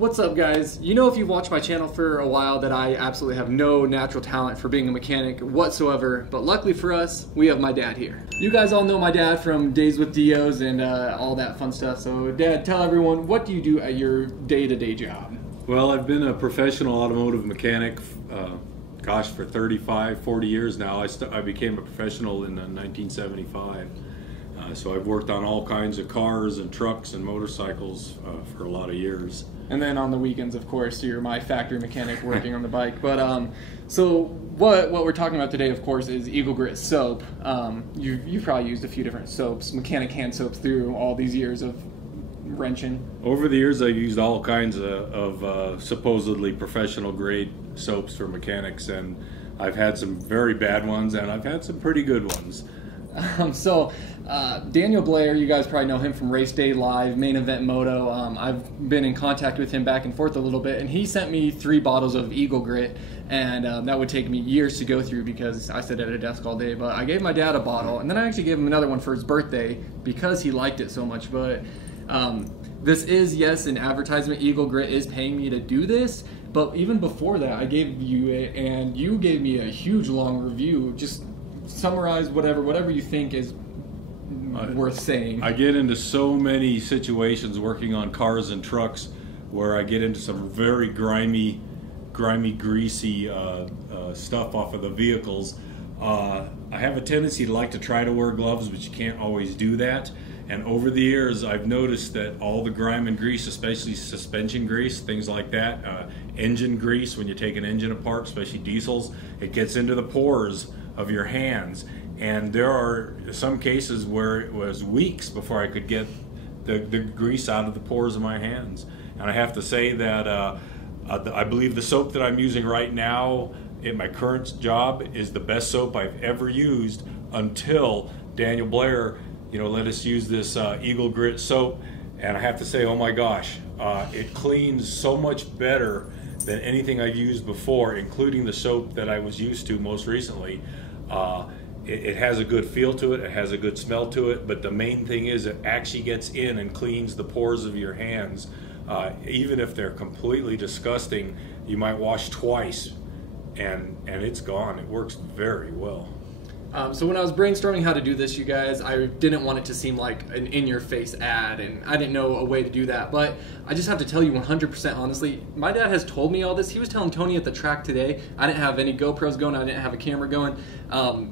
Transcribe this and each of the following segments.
What's up, guys? You know, if you've watched my channel for a while, that I absolutely have no natural talent for being a mechanic whatsoever, but luckily for us, we have my dad here. You guys all know my dad from days with DeeO's and all that fun stuff. So Dad, tell everyone, what do you do at your day-to-day job? Well, I've been a professional automotive mechanic for 35, 40 years now. I became a professional in 1975. So I've worked on all kinds of cars and trucks and motorcycles for a lot of years. And then on the weekends, of course, you're my factory mechanic working on the bike. But so what we're talking about today, of course, is Eagle Grit soap. You've probably used a few different soaps, mechanic hand soaps, through all these years of wrenching. Over the years, I've used all kinds of supposedly professional grade soaps for mechanics, and I've had some very bad ones, and I've had some pretty good ones. Daniel Blair, you guys probably know him from Race Day Live, Main Event Moto. I've been in contact with him back and forth a little bit, and he sent me 3 bottles of Eagle Grit, and that would take me years to go through because I sit at a desk all day. But I gave my dad a bottle, and then I actually gave him another one for his birthday because he liked it so much. But this is, yes, an advertisement. Eagle Grit is paying me to do this, but even before that, I gave you it, and you gave me a huge long review. Just summarize whatever you think is worth saying. I get into so many situations working on cars and trucks where I get into some very grimy, greasy stuff off of the vehicles. I have a tendency to like to try to wear gloves, but you can't always do that. And over the years, I've noticed that all the grime and grease, especially suspension grease, things like that, engine grease, when you take an engine apart, especially diesels, it gets into the pores of your hands. And there are some cases where it was weeks before I could get the grease out of the pores of my hands. And I have to say that I believe the soap that I'm using right now in my current job is the best soap I've ever used until Daniel Blair, let us use this Eagle Grit soap. And I have to say, oh my gosh, it cleans so much better than anything I've used before, including the soap that I was used to most recently. It has a good feel to it, it has a good smell to it, but the main thing is it actually gets in and cleans the pores of your hands. Even if they're completely disgusting, you might wash twice and it's gone. It works very well. So when I was brainstorming how to do this, you guys, I didn't want it to seem like an in-your-face ad, and I didn't know a way to do that. But I just have to tell you 100% honestly, my dad has told me all this. He was telling Tony at the track today, I didn't have any GoPros going, I didn't have a camera going.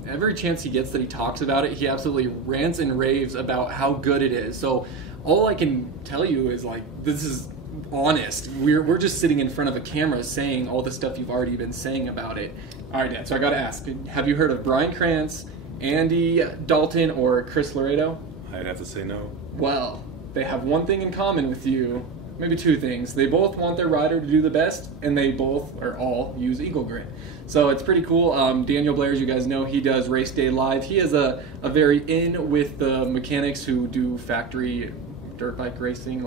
Every chance he gets that he talks about it, he absolutely rants and raves about how good it is. So all I can tell you is, like, this is honest. We're just sitting in front of a camera saying all the stuff you've already been saying about it. All right, Dad, so I gotta ask, have you heard of Brian Kranz, Andy Dalton, or Chris Loredo? I'd have to say no. Well, they have one thing in common with you, maybe 2 things. They both want their rider to do the best, and they both, or all, use Eagle Grit. So it's pretty cool. Daniel Blair, as you guys know, he does Race Day Live. He is a very in with the mechanics who do factory dirt bike racing.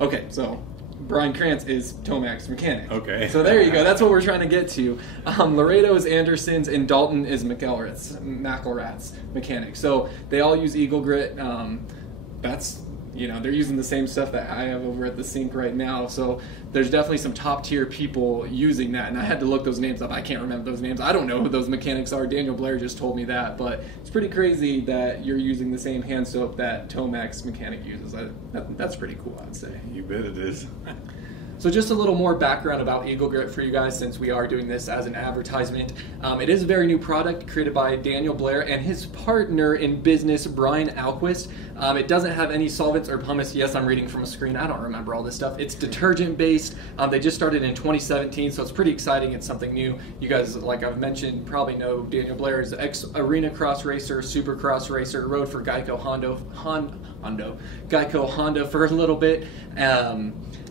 Okay, so Brian Kranz is Tomac's mechanic. Okay. So there you go. That's what we're trying to get to. Loredo is Anderson's, and Dalton is McElrath's mechanic. So they all use Eagle Grit. They're using the same stuff that I have over at the sink right now. So there's definitely some top tier people using that. And I had to look those names up. I can't remember those names. I don't know who those mechanics are. Daniel Blair just told me that. But it's pretty crazy that you're using the same hand soap that Tomac's mechanic uses. That's pretty cool, I'd say. You bet it is. So just a little more background about Eagle Grit for you guys, since we are doing this as an advertisement. It is a very new product created by Daniel Blair and his partner in business, Brian Alquist. It doesn't have any solvents or pumice. Yes, I'm reading from a screen. I don't remember all this stuff. It's detergent based. They just started in 2017, so it's pretty exciting. It's something new. You guys, like I've mentioned, probably know Daniel Blair is ex-arena cross racer, Supercross Racer, rode for Geico Honda for a little bit.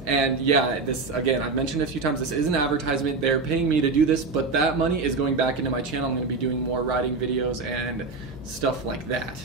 And yeah, this, again, I've mentioned a few times, this is an advertisement. They're paying me to do this, but that money is going back into my channel. I'm going to be doing more riding videos and stuff like that.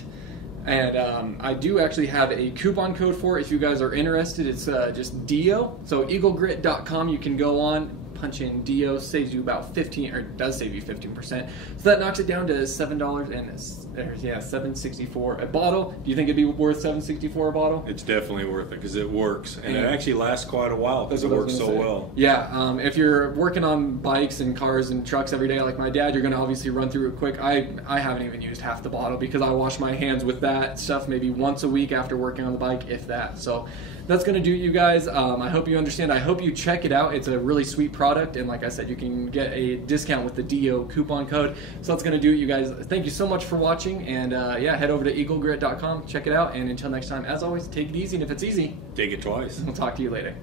And I do actually have a coupon code for it if you guys are interested. It's just DeeO. So eaglegrit.com, you can go on, punch in DeeO, saves you about 15, or does save you 15%. So that knocks it down to $7.64 a bottle. Do you think it'd be worth $7.64 a bottle? It's definitely worth it because it works, and it Yeah. actually lasts quite a while because it works so well. Yeah, if you're working on bikes and cars and trucks every day like my dad, you're going to obviously run through it quick. I haven't even used half the bottle because I wash my hands with that stuff maybe once a week after working on the bike, if that. So that's going to do it, you guys. I hope you understand. I hope you check it out. It's a really sweet product, and like I said, you can get a discount with the DeeO coupon code. So that's going to do it, you guys. Thank you so much for watching, and yeah, head over to eaglegrit.com, check it out, and until next time, as always, take it easy, and if it's easy, Take it twice. we'll talk to you later.